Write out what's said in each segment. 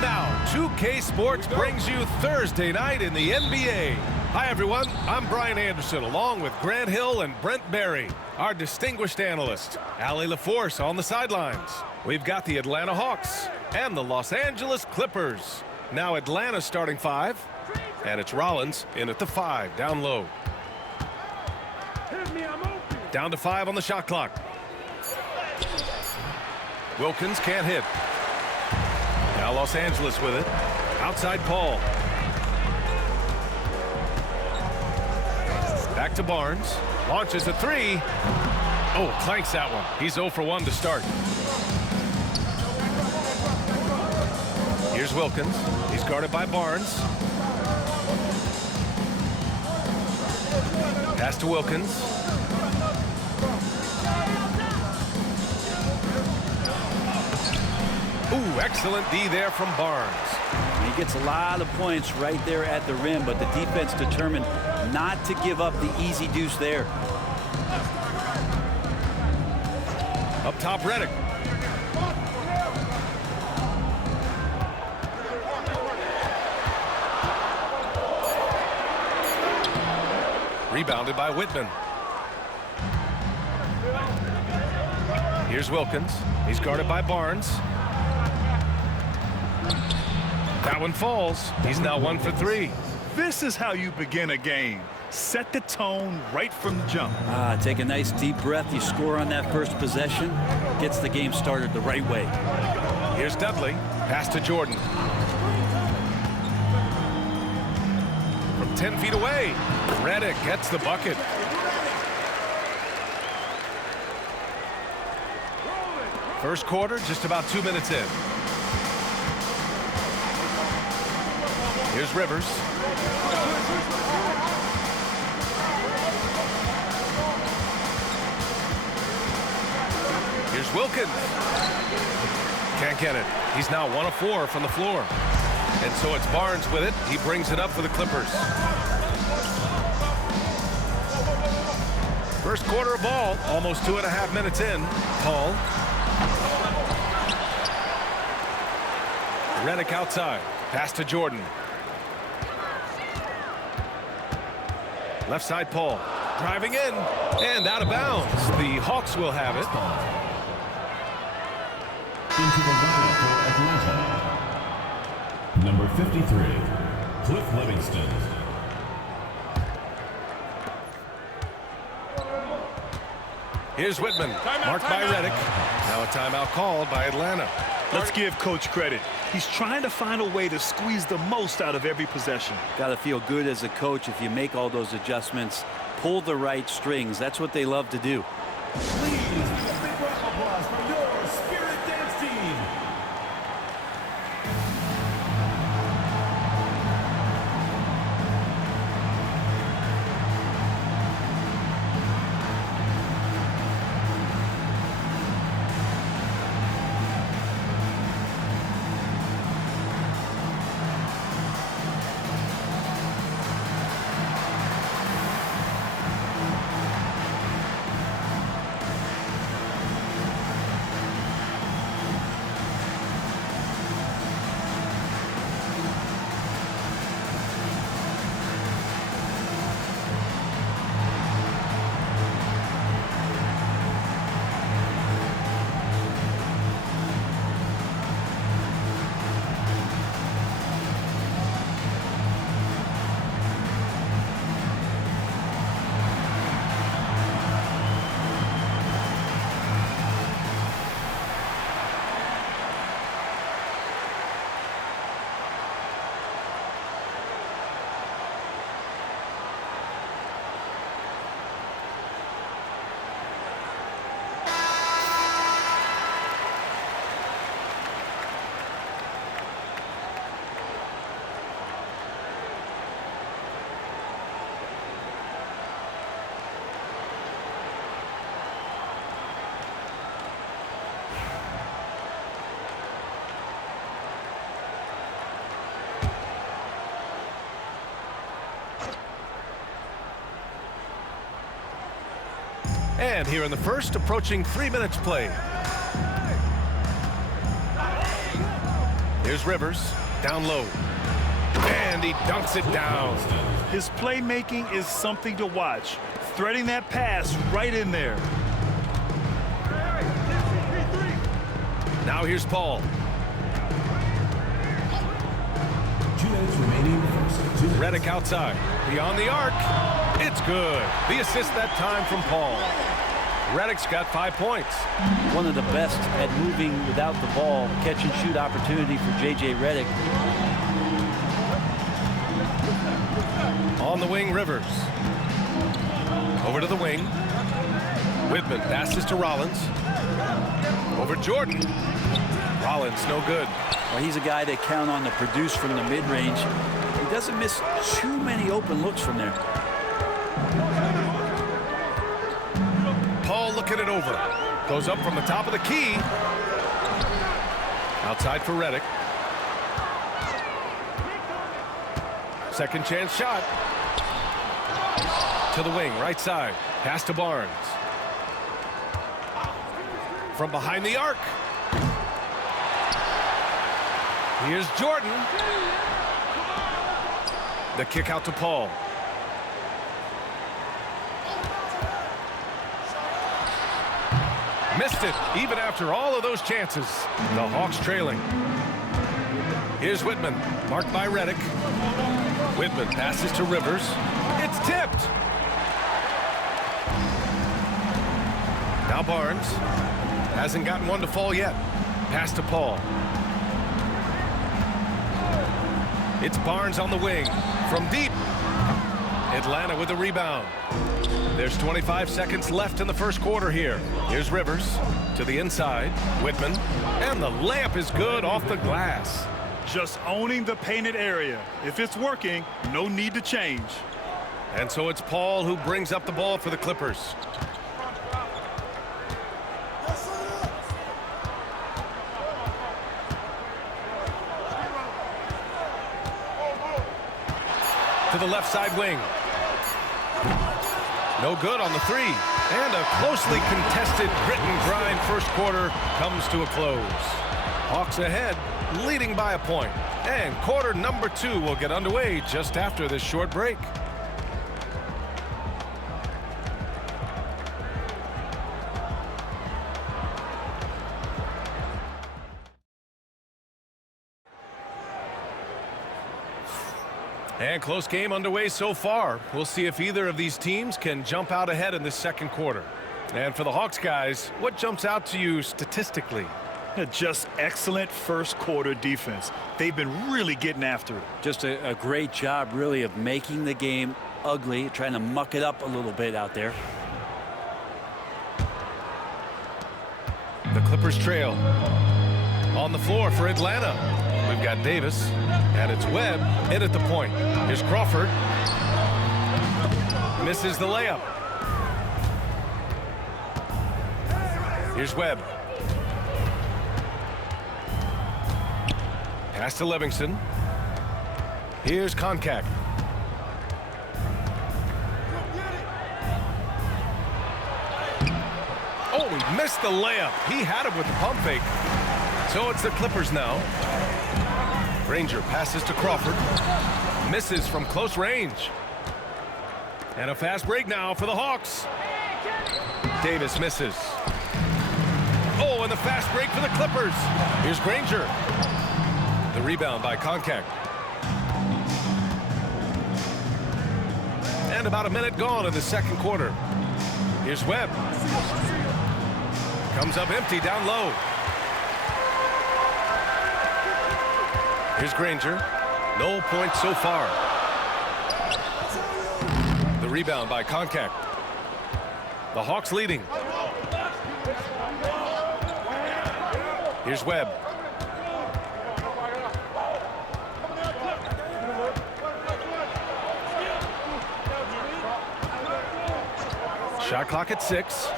And now, 2K Sports brings you Thursday night in the NBA. Hi, everyone. I'm Brian Anderson, along with Grant Hill and Brent Barry, our distinguished analysts. Allie LaForce on the sidelines. We've got the Atlanta Hawks and the Los Angeles Clippers. Now Atlanta starting five, and it's Rollins in at the 5, down low. Down to 5 on the shot clock. Wilkins can't hit. Now Los Angeles with it. Outside Paul. Back to Barnes. Launches a 3. Oh, clanks that one. He's 0 for 1 to start. Here's Wilkins. He's guarded by Barnes. Pass to Wilkins. Ooh, excellent D there from Barnes. He gets a lot of points right there at the rim, but the defense determined not to give up the easy deuce there. Up top, Redick. Rebounded by Whitman. Here's Wilkins. He's guarded by Barnes. That one falls. He's now 1 for 3. This is how you begin a game. Set the tone right from the jump. Take a nice deep breath. You score on that first possession. Gets the game started the right way. Here's Dudley. Pass to Jordan. From 10 feet away, Redick gets the bucket. First quarter, just about 2 minutes in. Here's Rivers. Here's Wilkins. Can't get it. He's now 1 of 4 from the floor. And so it's Barnes with it. He brings it up for the Clippers. First quarter of ball, almost 2.5 minutes in. Paul. Redick outside. Pass to Jordan. Left side, Paul. Driving in and out of bounds. The Hawks will have it. Into the lineup for Atlanta. Number 53, Cliff Livingston. Here's Whitman, marked by Redick. Now a timeout called by Atlanta. Let's give Coach credit. He's trying to find a way to squeeze the most out of every possession. Got to feel good as a coach if you make all those adjustments, pull the right strings. That's what they love to do. Please give a big round of applause for your Spirit Dance team. And here in the first, approaching 3 minutes played. Here's Rivers, down low. And he dunks it down. His playmaking is something to watch. Threading that pass right in there. Now here's Paul. 2 minutes remaining. Redick outside. Beyond the arc. It's good. The assist that time from Paul. Redick's got 5 points. One of the best at moving without the ball. Catch and shoot opportunity for J.J. Redick. On the wing, Rivers. Over to the wing. Whitman passes to Rollins. Over Jordan. Rollins, no good. Well, he's a guy they count on to produce from the mid-range. He doesn't miss too many open looks from there. Paul looking it over. Goes up from the top of the key. Outside for Redick. Second chance shot. To the wing, right side. Pass to Barnes. From behind the arc. Here's Jordan. The kick out to Paul. Missed it, even after all of those chances. The Hawks trailing. Here's Whitman, marked by Redick. Whitman passes to Rivers. It's tipped. Now Barnes. Hasn't gotten one to fall yet. Pass to Paul. It's Barnes on the wing. From deep. Atlanta with the rebound. There's 25 seconds left in the first quarter here. Here's Rivers to the inside. Whitman. And the layup is good off the glass. Just owning the painted area. If it's working, no need to change. And so it's Paul who brings up the ball for the Clippers. To the left side wing. No good on the three. And a closely contested grit and grind first quarter comes to a close. Hawks ahead, leading by a point. And quarter number 2 will get underway just after this short break. And close game underway so far. We'll see if either of these teams can jump out ahead in this second quarter. And for the Hawks guys, what jumps out to you statistically? Just excellent first quarter defense. They've been really getting after it. Just a great job, really, of making the game ugly, trying to muck it up a little bit out there. The Clippers trail. On the floor for Atlanta. We've got Davis, and it's Webb in at the point. Here's Crawford. Misses the layup. Here's Webb. Pass to Livingston. Here's Koncak. Oh, he missed the layup. He had him with the pump fake. So it's the Clippers now. Granger passes to Crawford. Misses from close range. And a fast break now for the Hawks. Davis misses. Oh, and the fast break for the Clippers. Here's Granger. The rebound by Koncak. And about a minute gone in the second quarter. Here's Webb. Comes up empty down low. Here's Granger. No points so far. The rebound by Koncak. The Hawks leading. Here's Webb. Shot clock at 6.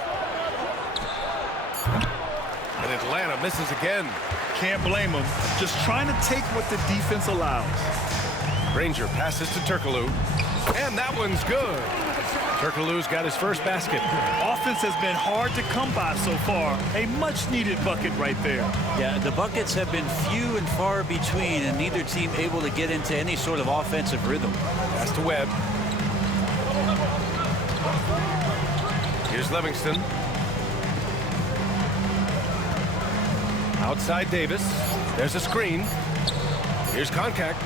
And Atlanta misses again. Can't blame him. Just trying to take what the defense allows. Granger passes to Turkoglu. And that one's good. Turkoglu's got his first basket. Offense has been hard to come by so far. A much-needed bucket right there. Yeah, the buckets have been few and far between, and neither team able to get into any sort of offensive rhythm. Pass to Webb. Here's Livingston. Outside Davis. There's a screen. Here's Koncak.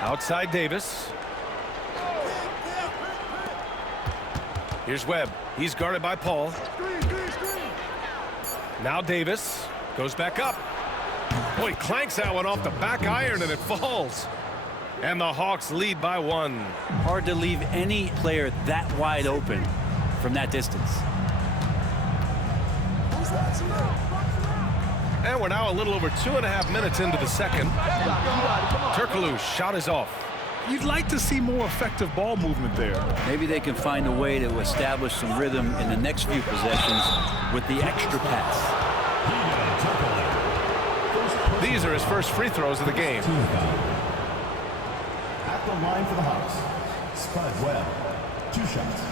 Outside Davis. Here's Webb. He's guarded by Paul. Now Davis goes back up. Oh, he clanks that one off the back iron and it falls. And the Hawks lead by 1. Hard to leave any player that wide open from that distance. And we're now a little over 2.5 minutes into the second. Turkoglu's shot is off. You'd like to see more effective ball movement there. Maybe they can find a way to establish some rhythm in the next few possessions with the extra pass. These are his first free throws of the game. At the line for the Hawks, Spud Webb, 2 shots.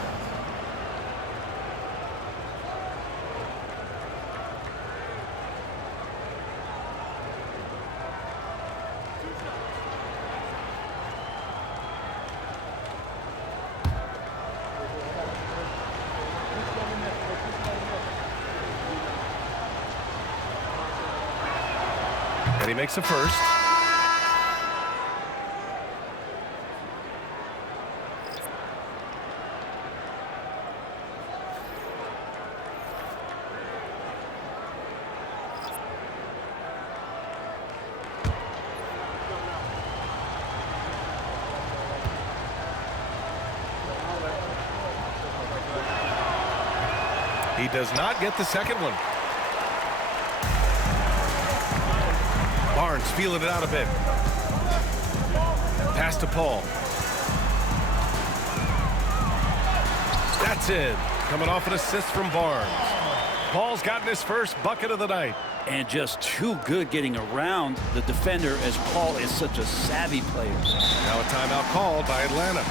And he makes the first. He does not get the second one. Barnes feeling it out a bit. Pass to Paul. That's it. Coming off an assist from Barnes. Paul's gotten his first bucket of the night. And just too good getting around the defender, as Paul is such a savvy player. Now a timeout called by Atlanta.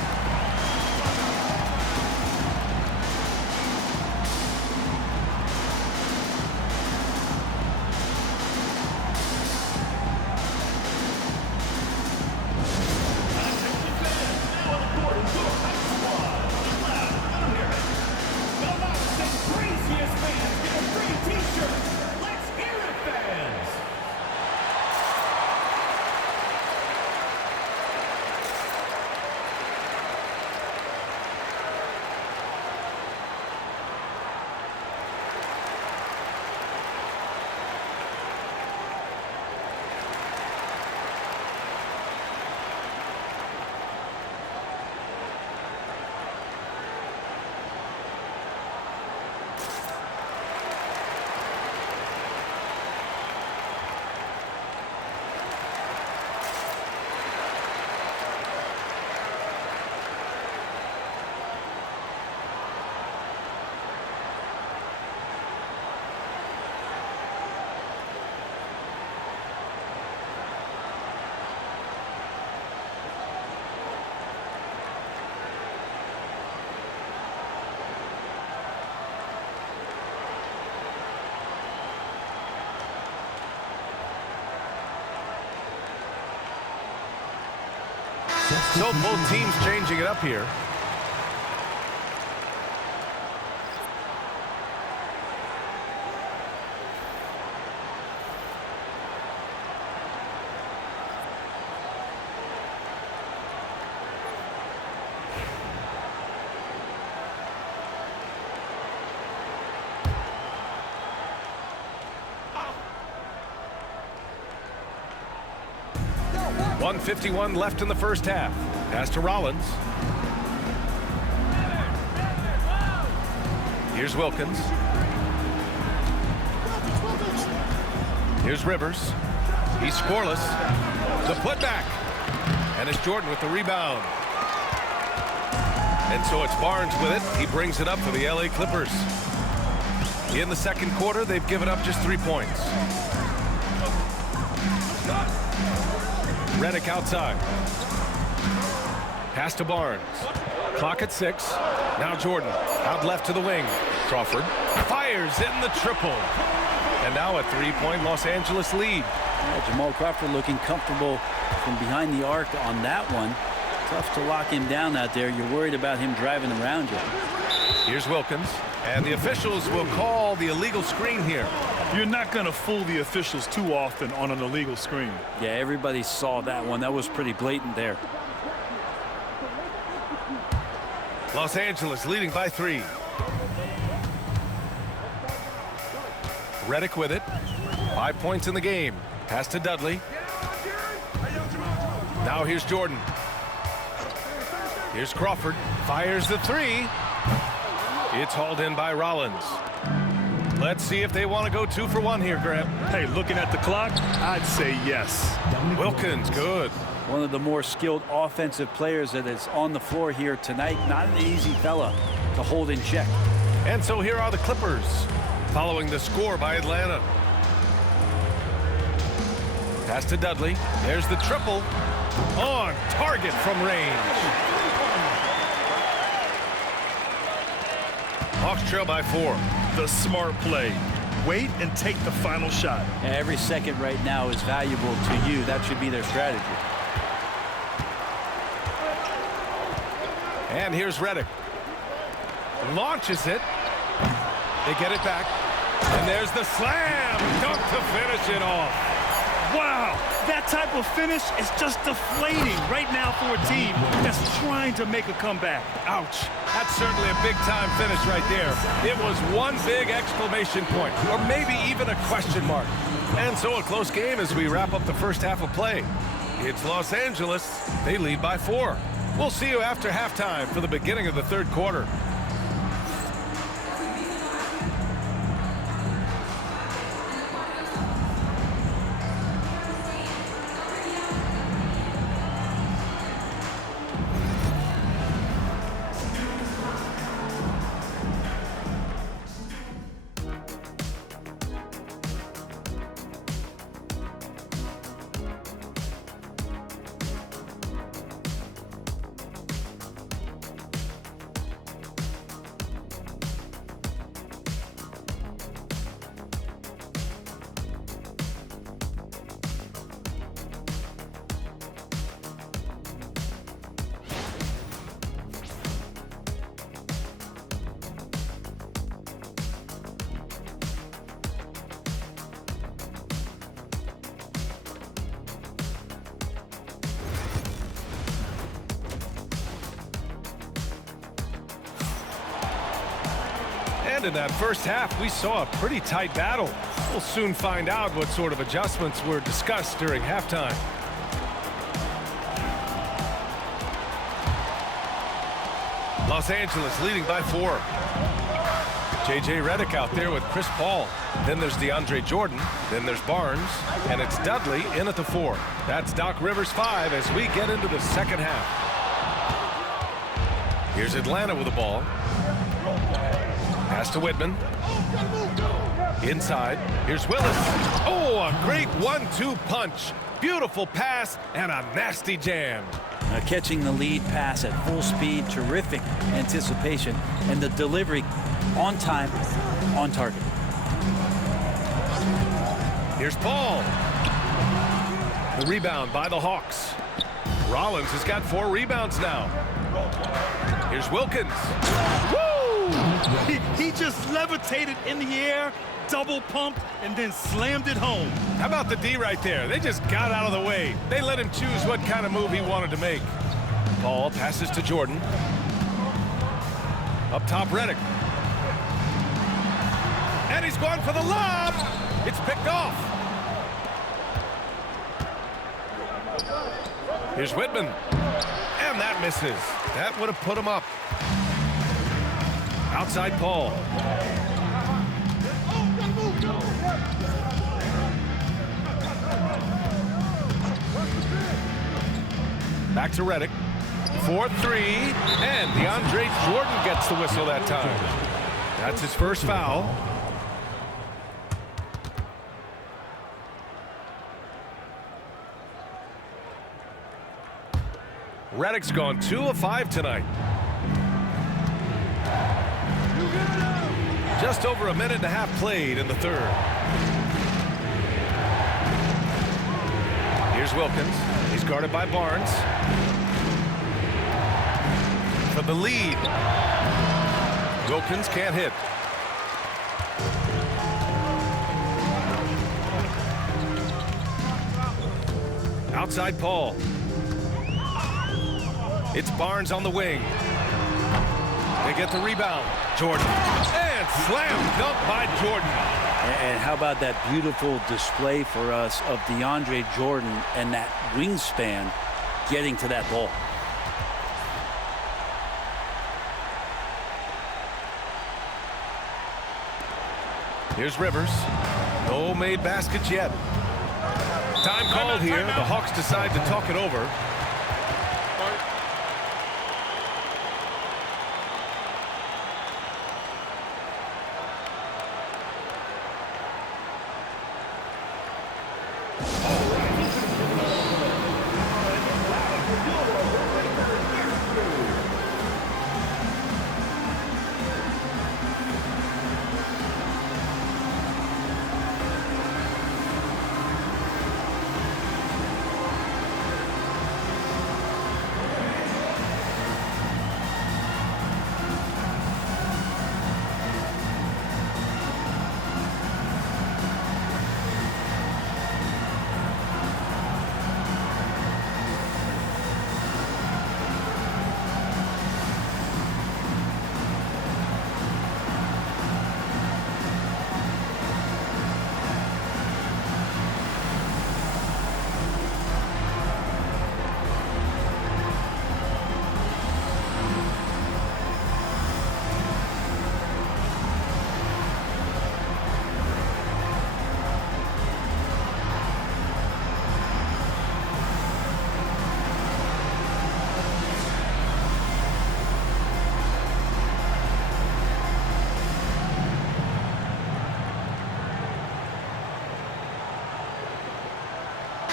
So both teams changing it up here. .151 left in the first half. Pass to Rollins. Here's Wilkins. Here's Rivers. He's scoreless. The putback. And it's Jordan with the rebound. And so it's Barnes with it. He brings it up for the LA Clippers. In the second quarter, they've given up just 3 points. Redick outside. Pass to Barnes. Clock at 6. Now Jordan. Out left to the wing. Crawford fires in the triple. And now a 3-point Los Angeles lead. Yeah, Jamal Crawford looking comfortable from behind the arc on that one. Tough to lock him down out there. You're worried about him driving around you. Here's Wilkins. And the officials will call the illegal screen here. You're not going to fool the officials too often on an illegal screen. Yeah, everybody saw that one. That was pretty blatant there. Los Angeles leading by 3. Redick with it. 5 points in the game. Pass to Dudley. Now here's Jordan. Here's Crawford. Fires the 3. It's hauled in by Rollins. Let's see if they want to go 2 for 1 here, Grant. Hey, looking at the clock, I'd say yes. Wilkins, good. One of the more skilled offensive players that is on the floor here tonight. Not an easy fella to hold in check. And so here are the Clippers, following the score by Atlanta. Pass to Dudley. There's the triple. On target from range. Hawks trail by 4. The smart play. Wait and take the final shot. And every second right now is valuable to you. That should be their strategy. And here's Redick. Launches it. They get it back. And there's the slam dunk to finish it off. Wow, that type of finish is just deflating right now for a team that's trying to make a comeback. Ouch. That's certainly a big-time finish right there. It was one big exclamation point, or maybe even a question mark. And so a close game as we wrap up the first half of play. It's Los Angeles. They lead by 4. We'll see you after halftime for the beginning of the third quarter. And in that first half, we saw a pretty tight battle. We'll soon find out what sort of adjustments were discussed during halftime. Los Angeles leading by 4. J.J. Redick out there with Chris Paul. Then there's DeAndre Jordan. Then there's Barnes. And it's Dudley in at the 4. That's Doc Rivers' 5 as we get into the second half. Here's Atlanta with the ball. Pass to Whitman. Inside. Here's Willis. Oh, a great 1-2 punch. Beautiful pass and a nasty jam. Catching the lead pass at full speed. Terrific anticipation. And the delivery on time, on target. Here's Paul. The rebound by the Hawks. Rollins has got 4 rebounds now. Here's Wilkins. Woo! He just levitated in the air, double pumped, and then slammed it home. How about the D right there? They just got out of the way. They let him choose what kind of move he wanted to make. Paul passes to Jordan. Up top, Redick. And he's going for the lob. It's picked off. Here's Whitman. And that misses. That would have put him up. Outside Paul. Back to Redick. 4-3. And DeAndre Jordan gets the whistle that time. That's his first foul. Reddick's gone 2 of 5 tonight. Just over a minute and a half played in the third. Here's Wilkins. He's guarded by Barnes. For the lead. Wilkins can't hit. Outside Paul. It's Barnes on the wing. They get the rebound. Jordan. And slam dunk by Jordan. And how about that beautiful display for us of DeAndre Jordan and that wingspan getting to that ball. Here's Rivers. No made baskets yet. Time called here. The Hawks decide to talk it over.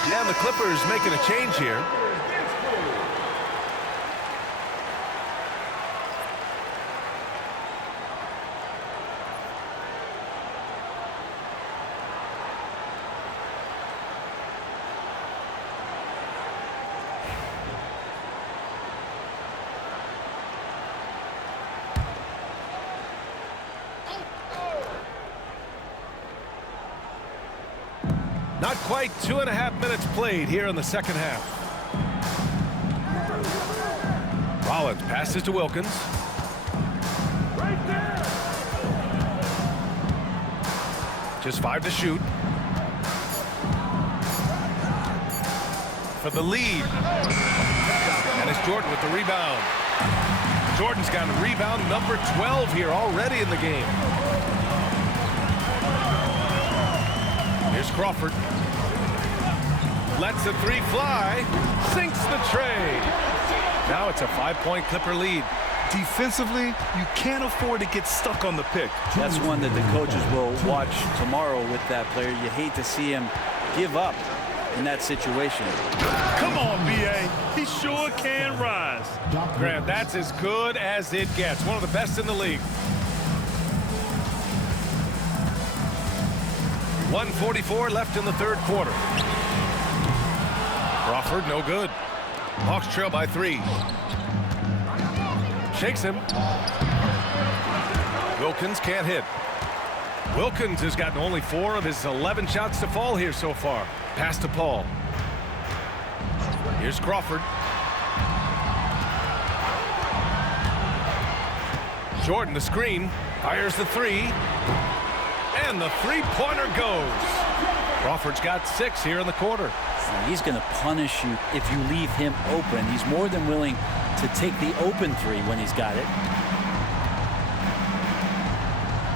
Yeah, and the Clippers making a change here. Not quite 2.5 minutes played here in the second half. Rollins passes to Wilkins. Right there. Just 5 to shoot. For the lead. And it's Jordan with the rebound. Jordan's got a rebound number 12 here already in the game. Here's Crawford. Lets the 3 fly. Sinks the tray. Now it's a 5-point Clipper lead. Defensively, you can't afford to get stuck on the pick. That's one that the coaches will watch tomorrow with that player. You hate to see him give up in that situation. Come on, B.A. He sure can rise. Grant, that's as good as it gets. One of the best in the league. 1:44 left in the third quarter. Crawford, no good. Hawks trail by 3. Shakes him. Wilkins can't hit. Wilkins has gotten only 4 of his 11 shots to fall here so far. Pass to Paul. Here's Crawford. Jordan, the screen, fires the 3. And the 3-pointer goes. Crawford's got 6 here in the quarter. He's going to punish you if you leave him open. He's more than willing to take the open 3 when he's got it.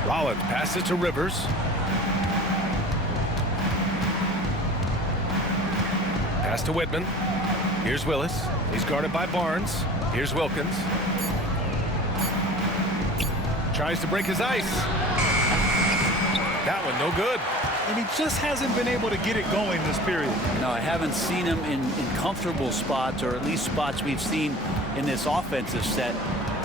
Rollins passes to Rivers. Pass to Whitman. Here's Willis. He's guarded by Barnes. Here's Wilkins. Tries to break his ice. That one no good. and he just hasn't been able to get it going this period. No, I haven't seen him in comfortable spots, or at least spots we've seen in this offensive set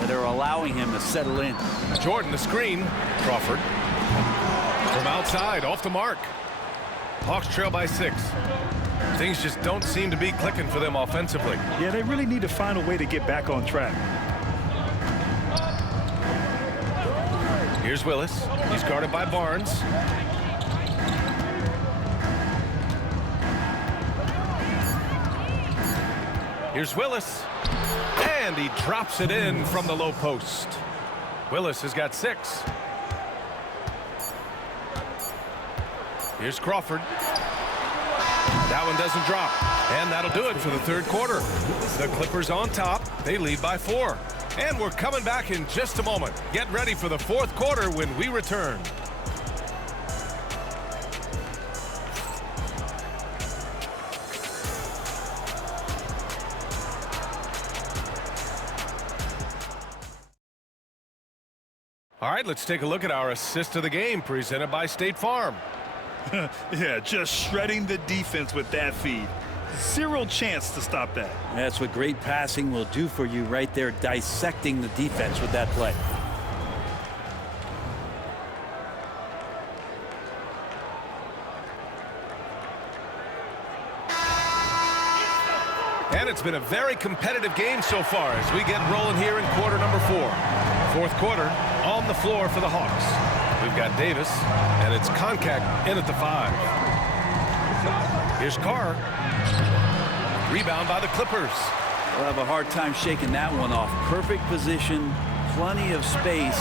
that are allowing him to settle in. Jordan, the screen. Crawford. From outside, off the mark. Hawks trail by 6. Things just don't seem to be clicking for them offensively. Yeah, they really need to find a way to get back on track. Here's Willis. He's guarded by Barnes. Here's Willis. And he drops it in from the low post. Willis has got 6. Here's Crawford. That one doesn't drop. And that'll do it for the third quarter. The Clippers on top. They lead by 4. And we're coming back in just a moment. Get ready for the fourth quarter when we return. All right, let's take a look at our assist of the game presented by State Farm. Yeah, just shredding the defense with that feed. Zero chance to stop that. That's what great passing will do for you right there, dissecting the defense with that play. And it's been a very competitive game so far as we get rolling here in quarter number 4. Fourth quarter on the floor for the Hawks. We've got Davis, and it's Koncak in at the 5. Here's Carr. Rebound by the Clippers. We'll have a hard time shaking that one off. Perfect position, plenty of space.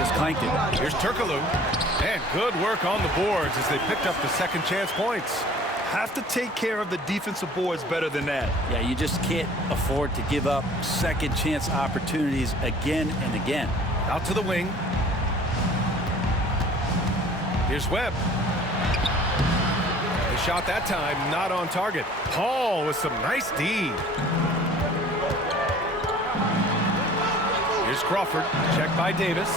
Just clanked it. Here's Turkoglu. And good work on the boards as they picked up the second chance points. Have to take care of the defensive boards better than that. Yeah, you just can't afford to give up second chance opportunities again and again. Out to the wing. Here's Webb. The shot that time not on target. Paul with some nice D. Here's Crawford. Checked by Davis.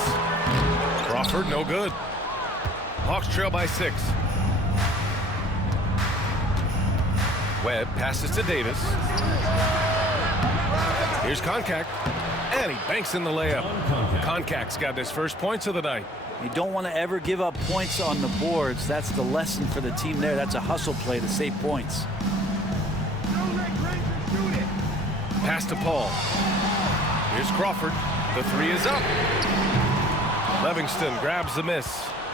Crawford no good. Hawks trail by 6. Webb passes to Davis. Here's Koncak. And he banks in the layup. Koncak's got his first points of the night. You don't want to ever give up points on the boards. That's the lesson for the team there. That's a hustle play to save points. Pass to Paul. Here's Crawford. The 3 is up. Livingston grabs the miss.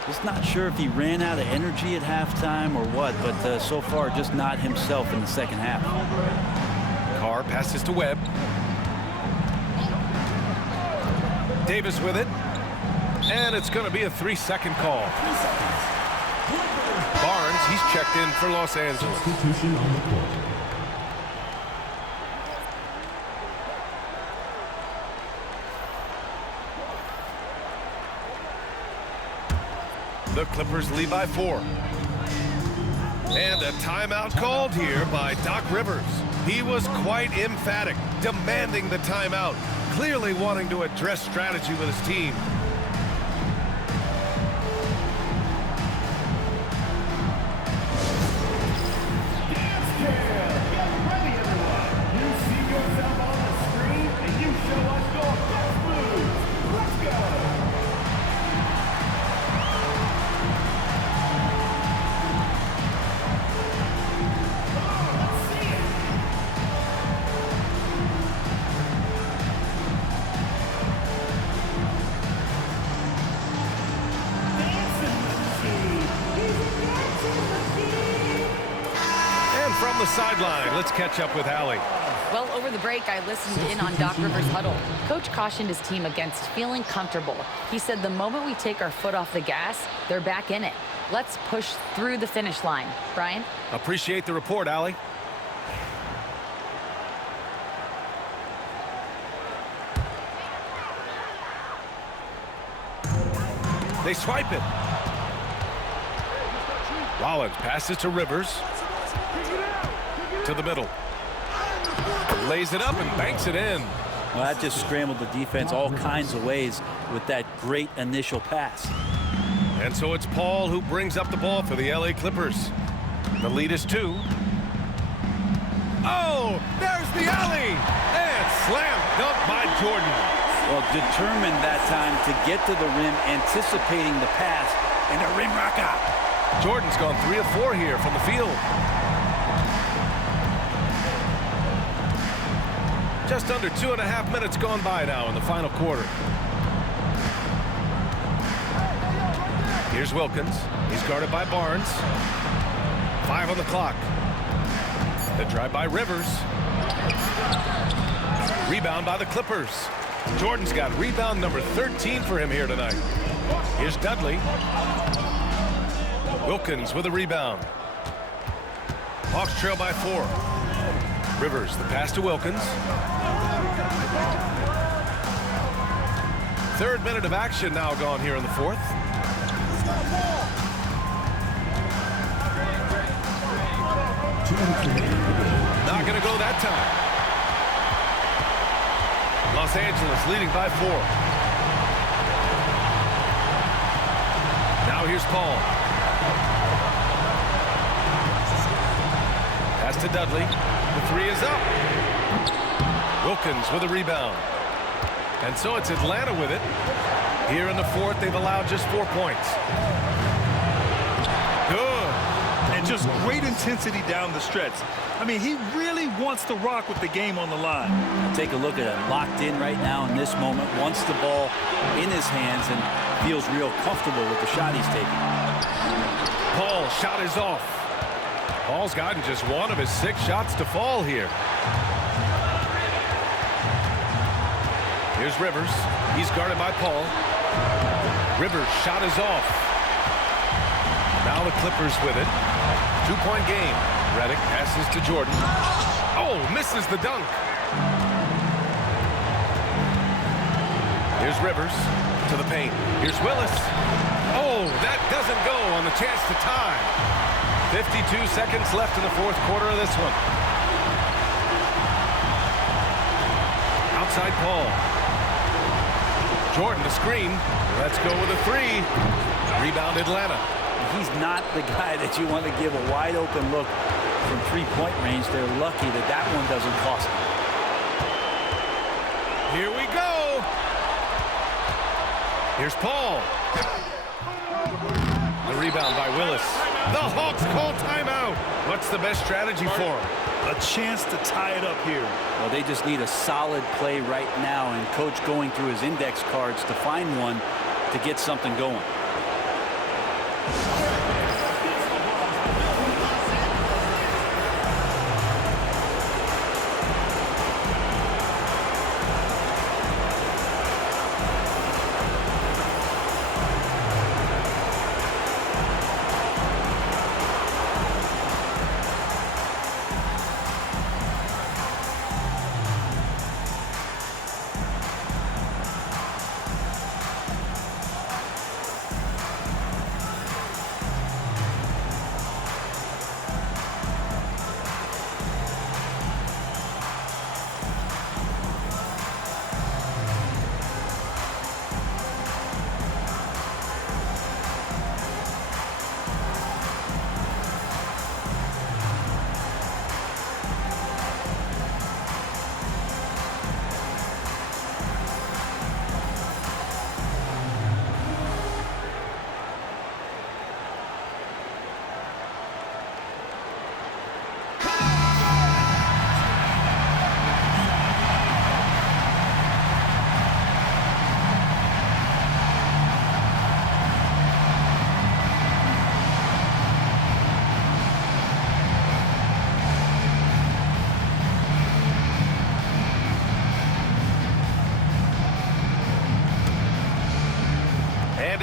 Just not sure if he ran out of energy at halftime or what, but so far just not himself in the second half. Carr passes to Webb. Davis with it. And it's going to be a 3-second call. Barnes, he's checked in for Los Angeles. Substitution on the court. The Clippers lead by 4. And a timeout called here by Doc Rivers. He was quite emphatic, demanding the timeout, clearly wanting to address strategy with his team. From the sideline, let's catch up with Allie. Well, over the break, I listened in on Doc Rivers' huddle. Coach cautioned his team against feeling comfortable. He said the moment we take our foot off the gas, they're back in it. Let's push through the finish line. Brian? Appreciate the report, Allie. They swipe it. Rollins passes to Rivers. To the middle. Lays it up and banks it in. Well, that just scrambled the defense all kinds of ways with that great initial pass. And so it's Paul who brings up the ball for the LA Clippers. The lead is 2. Oh, there's the alley. And slam dunk by Jordan. Well, determined that time to get to the rim, anticipating the pass, and a rim rocker. Jordan's gone 3 of 4 here from the field. Just under 2.5 minutes gone by now in the final quarter. Here's Wilkins. He's guarded by Barnes. 5 on the clock. The drive by Rivers. Rebound by the Clippers. Jordan's got rebound number 13 for him here tonight. Here's Dudley. Wilkins with a rebound. Hawks trail by 4. Rivers, the pass to Wilkins. 3rd minute of action now gone here in the 4th. Not going to go that time. Los Angeles leading by 4. Now here's Paul. Pass to Dudley. The 3 is up. Wilkins with a rebound. And so it's Atlanta with it. Here in the 4th, they've allowed just 4 points. Good. And just great intensity down the stretch. I mean, he really wants to rock with the game on the line. Take a look at him, locked in right now in this moment, wants the ball in his hands and feels real comfortable with the shot he's taking. Paul, shot is off. Paul's gotten just 1 of his 6 shots to fall here. Here's Rivers. He's guarded by Paul. Rivers' shot is off. Now the Clippers with it. 2-point game. Redick passes to Jordan. Oh, misses the dunk. Here's Rivers to the paint. Here's Willis. Oh, that doesn't go on the chance to tie. 52 seconds left in the 4th quarter of this one. Outside Paul. Jordan, the screen. Let's go with a 3. Rebound Atlanta. He's not the guy that you want to give a wide open look from 3-point range. They're lucky that that one doesn't cost them. Here we go. Here's Paul. The rebound by Willis. The Hawks call timeout. What's the best strategy for them? A chance to tie it up here. Well, they just need a solid play right now, and coach going through his index cards to find one to get something going.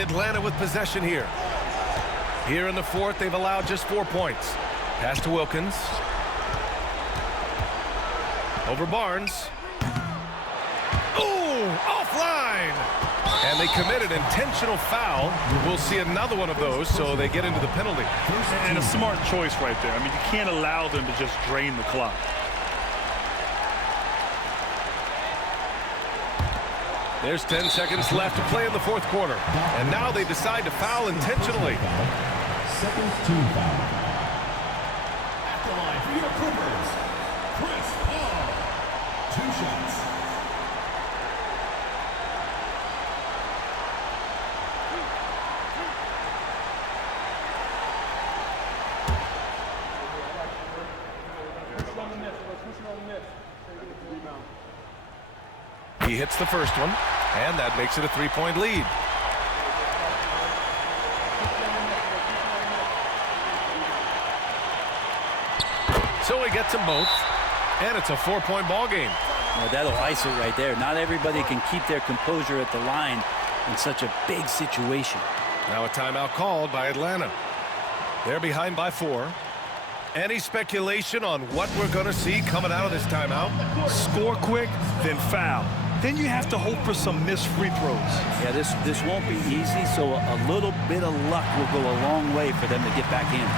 Atlanta with possession here. Here in the 4th, they've allowed just 4 points. Pass to Wilkins. Over Barnes. Ooh, offline! And they committed intentional foul. We'll see another one of those, so they get into the penalty. And a smart choice right there. I mean, you can't allow them to just drain the clock. There's 10 seconds left to play in the fourth quarter. And now they decide to foul intentionally. Seconds to foul. At the line for your Clippers, Chris Paul. 2 shots. He hits the first one, and that makes it a 3-point lead. So he gets them both, and it's a 4-point ball game. Well, that'll ice it right there. Not everybody can keep their composure at the line in such a big situation. Now a timeout called by Atlanta. They're behind by 4. Any speculation on what we're going to see coming out of this timeout? Score quick, then foul. Then you have to hope for some missed free throws. Yeah, this won't be easy, so a little bit of luck will go a long way for them to get back in.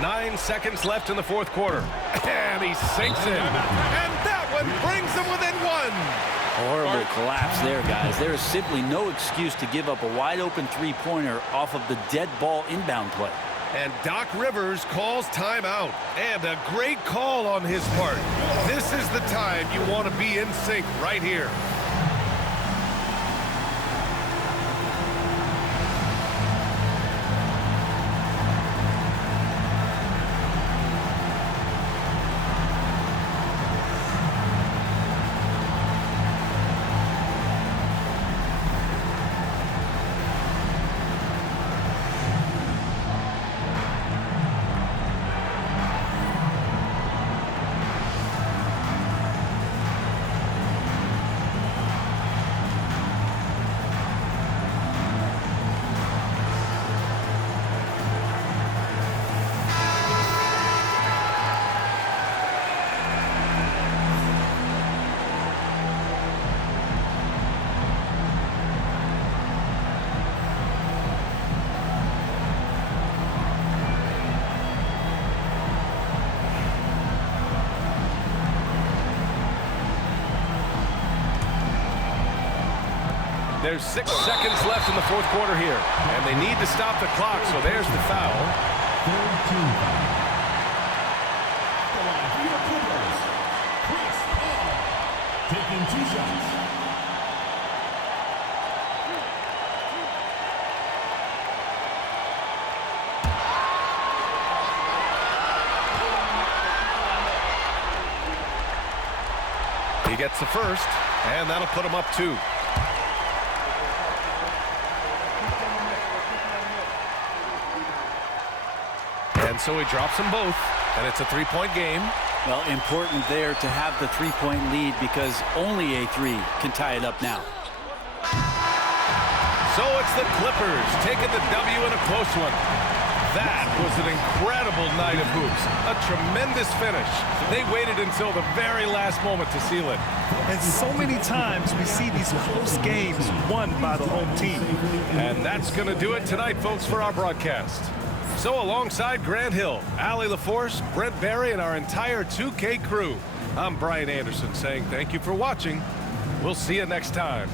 Nine seconds left in the fourth quarter. And he sinks in. And that one brings them within 1. Horrible collapse there, guys. There is simply no excuse to give up a wide-open three-pointer off of the dead ball inbound play. And Doc Rivers calls timeout. And a great call on his part. This is the time you want to be in sync right here. There's 6 seconds left in the fourth quarter here. And they need to stop the clock, so there's the foul. Third team foul. The line for your Clippers, Chris Paul. Taking 2 shots. He gets the first, and that'll put him up 2. And so he drops them both, and it's a 3-point game. Well, important there to have the 3-point lead because only a 3 can tie it up now. So it's the Clippers taking the W in a close one. That was an incredible night of hoops. A tremendous finish. They waited until the very last moment to seal it. And so many times we see these close games won by the home team. And that's going to do it tonight, folks, for our broadcast. So alongside Grant Hill, Allie LaForce, Brent Barry, and our entire 2K crew, I'm Brian Anderson saying thank you for watching. We'll see you next time.